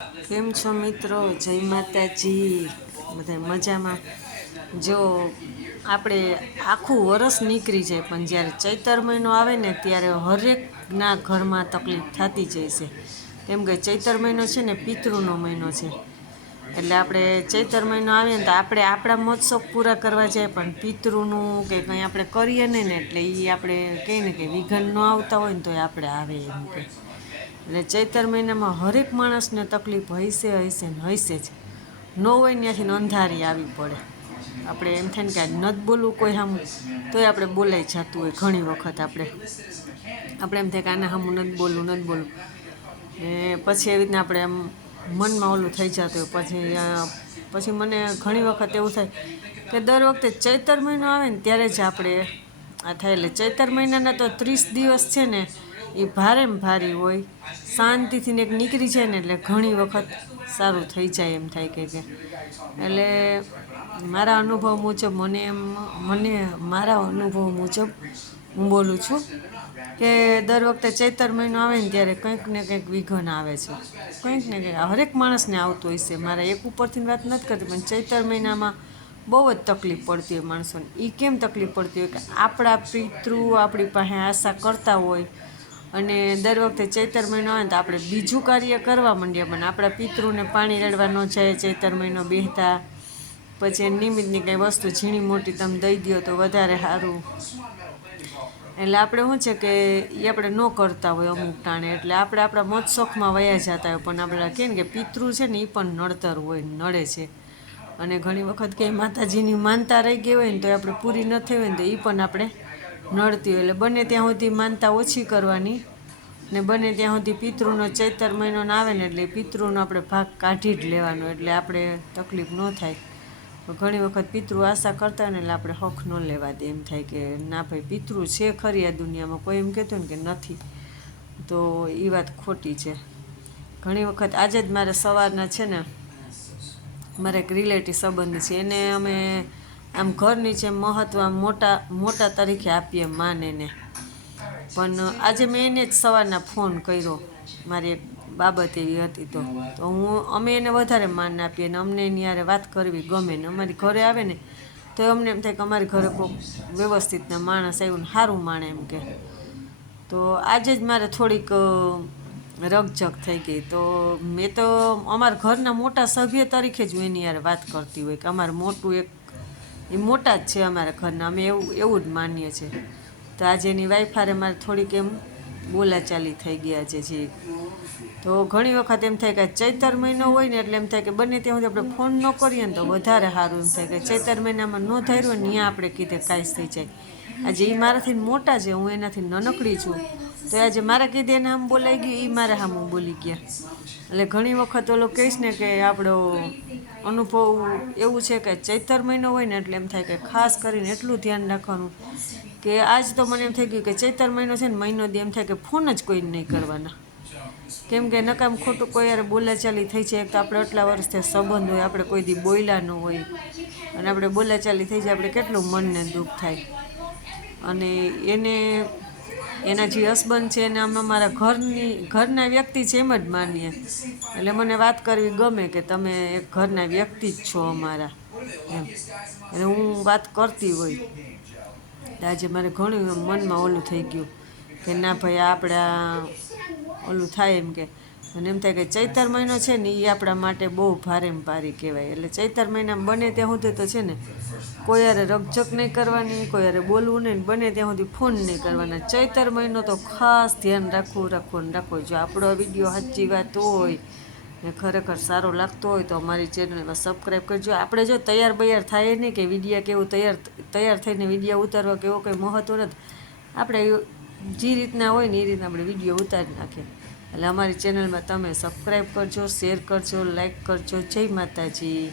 કેમ છો મિત્રો? જય માતાજી. બધા મજામાં? જો આપણે આખું વરસ નીકળી જાય પણ જ્યારે ચૈતર મહિનો આવે ને ત્યારે હરેકના ઘરમાં તકલીફ થતી જાય છે. કેમ કે ચૈતર મહિનો છે ને પિતૃનો મહિનો છે. એટલે આપણે ચૈતર મહિનો આવીએ ને તો આપણે આપણા મોજશોખ પૂરા કરવા જાય પણ પિતૃનું કે કંઈ આપણે કરીએ નહીં ને એટલે એ આપણે કહીએ ને કે વિઘન ન આવતા હોય ને તો આપણે આવે એમ કે. એટલે ચૈતર મહિનામાં હરેક માણસને તકલીફ હશે ને હશે જ. ન હોય ત્યાંથી અંધારી આવી પડે. આપણે એમ થાય ને કે નથી બોલવું કોઈ સામું તોય આપણે બોલાઈ જતું હોય ઘણી વખત આપણે એમ થાય કે આના સામું નથી બોલવું ને પછી એવી રીતના આપણે એમ મનમાં ઓલું થઈ જતું હોય. પછી મને ઘણી વખત એવું થાય કે દર વખતે ચૈતર મહિનો આવે ને ત્યારે જ આપણે આ થાય. એટલે ચૈતર મહિનાના તો 30 દિવસ છે ને એ ભારેમાં ભારી હોય. શાંતિથી એક નીકળી જાય ને એટલે ઘણી વખત સારું થઈ જાય એમ થાય કે એટલે મારા અનુભવ મુજબ મારા અનુભવ મુજબ હું બોલું છું કે દર વખતે ચૈતર મહિનો આવે ને ત્યારે કંઈક ને કંઈક વિઘન આવે છે. કંઈક ને કંઈક હરેક માણસને આવતું હોય છે. મારે એક ઉપરથી વાત નથી કરતી પણ ચૈતર મહિનામાં બહુ જ તકલીફ પડતી હોય માણસોને. એ કેમ તકલીફ પડતી હોય કે આપણા પિતૃ આપણી પાસે આશા કરતા હોય અને દર વખતે ચૈતર મહિનો આવે ને તો આપણે બીજું કાર્ય કરવા માંડીએ પણ આપણા પિતૃને પાણી રેડવા ન જાય ચૈતર મહિનો બેસતા. પછી એ નિમિત્તની કંઈ વસ્તુ ઝીણી મોટી તમે દઈ દો તો વધારે સારું. એટલે આપણે શું છે કે એ આપણે ન કરતા હોય અમુક ટાણે એટલે આપણે આપણા મોજ શોખમાં વયા જતા હોય પણ આપણે કહે ને કે પિતૃ છે ને એ પણ નડતર હોય નડે છે. અને ઘણી વખત કે માતાજીની માનતા રહી ગઈ હોય ને તો આપણે પૂરી ન થઈ હોય ને તો એ પણ આપણે નડતી હોય. એટલે બને ત્યાં સુધી માનતા ઓછી કરવાની ને બને ત્યાં સુધી પિતૃનો ચૈતર મહિનો આવે ને એટલે પિતૃનો આપણે ભાગ કાઢી જ લેવાનો એટલે આપણે તકલીફ ન થાય. ઘણી વખત પિતૃ આશા કરતા હોય ને એટલે આપણે હક ન લેવા દે એમ થાય કે ના ભાઈ પિતૃ છે ખરી આ દુનિયામાં કોઈ એમ કહેતું ને કે નથી તો એ વાત ખોટી છે. ઘણી વખત આજે જ મારે સવારના છે ને મારે એક રિલેટિવ સંબંધ છે એને અમે આમ ઘર નીચે મહત્ત્વ મોટા તરીકે આપીએ માને ને પણ આજે મેં એને જ સવારના ફોન કર્યો. મારી એક બાબત એવી હતી તો અમે એને વધારે માન આપીએ અને અમને એની યારે વાત કરવી ગમે ને અમારી ઘરે આવે ને તો અમને એમ થાય કે અમારી ઘરે કોઈ વ્યવસ્થિતના માણસ આવ્યું ને સારું માણે એમ કે. તો આજે જ મારે થોડીક રકઝક થઈ ગઈ. તો મેં તો અમારા ઘરના મોટા સભ્ય તરીકે જ હું એની યારે વાત કરતી હોય કે અમારે મોટું એક એ મોટા જ છે અમારા ઘરના અમે એવું જ માનીએ છીએ. તો આજે એની વાઈફ હારે મારે થોડીક એમ બોલાચાલી થઈ ગયા છે જે. તો ઘણી વખત એમ થાય કે ચૈતર મહિનો હોય ને એટલે એમ થાય કે બને ત્યાં સુધી આપણે ફોન ન કરીએ ને તો વધારે સારું. એમ થાય કે ચૈતર મહિનામાં ન ધાર્યું ને ત્યાં આપણે કીધે કાંઈ થઈ જાય. આજે એ મારાથી મોટા છે હું એનાથી નાનકડી છું તો આજે મારા કીધે એને આમ બોલાઈ ગયું એ મારા સામું બોલી ગયા. એટલે ઘણી વખત ઓલો કહીશ ને કે આપણો અનુભવ એવું છે કે ચૈતર મહિનો હોય ને એટલે એમ થાય કે ખાસ કરીને એટલું ધ્યાન રાખવાનું કે આજ તો મને એમ થઈ ગયું કે ચૈતર મહિનો છે ને મહિનો દી એમ થાય કે ફોન જ કોઈને નહીં કરવાના. કેમ કે નકામ ખોટું કોઈ યાર બોલાચાલી થઈ જાય. એક તો આપણે આટલા વર્ષથી સંબંધ હોય આપણે કોઈ દી બોલ્યા ન હોય અને આપણે બોલાચાલી થઈ જાય આપણે કેટલું મનને દુઃખ થાય. અને એના જે હસબન્ડ છે એને અમે અમારા ઘરના વ્યક્તિ છે એમ જ માનીએ. એટલે મને વાત કરવી ગમે કે તમે એક ઘરના વ્યક્તિ જ છો અમારા એમ. એટલે હું વાત કરતી હોય. આજે મારે ઘણું મનમાં ઓલું થઈ ગયું કે ના ભાઈ આપણા ઓલું થાય એમ કે. અને એમ થાય કે ચૈતર મહિનો છે ને એ આપણા માટે બહુ ભારેમાં ભારી કહેવાય. એટલે ચૈતર મહિનામાં બને ત્યાં સુધી તો છે ને કોઈ યારે રકઝક નહીં કરવાની, કોઈ યારે બોલવું નહીં, બને ત્યાં સુધી ફોન નહીં કરવાના. ચૈતર મહિનો તો ખાસ ધ્યાન રાખવું. જો આપણો વિડીયો સાચી વાત હોય ને ખરેખર સારો લાગતો હોય તો અમારી ચેનલમાં સબસ્ક્રાઈબ કરજો. આપણે જો તૈયાર થાય નહીં કે વિડીયા કેવું તૈયાર થઈને વિડીયો ઉતારવા કે એવો કંઈ મહત્ત્વ નથી. આપણે જે રીતના હોય ને એ રીતના આપણે વિડીયો ઉતારી નાખીએ. એટલે અમારી ચેનલમાં તમે સબસ્ક્રાઈબ કરજો, શેર કરજો, લાઈક કરજો. જય માતાજી.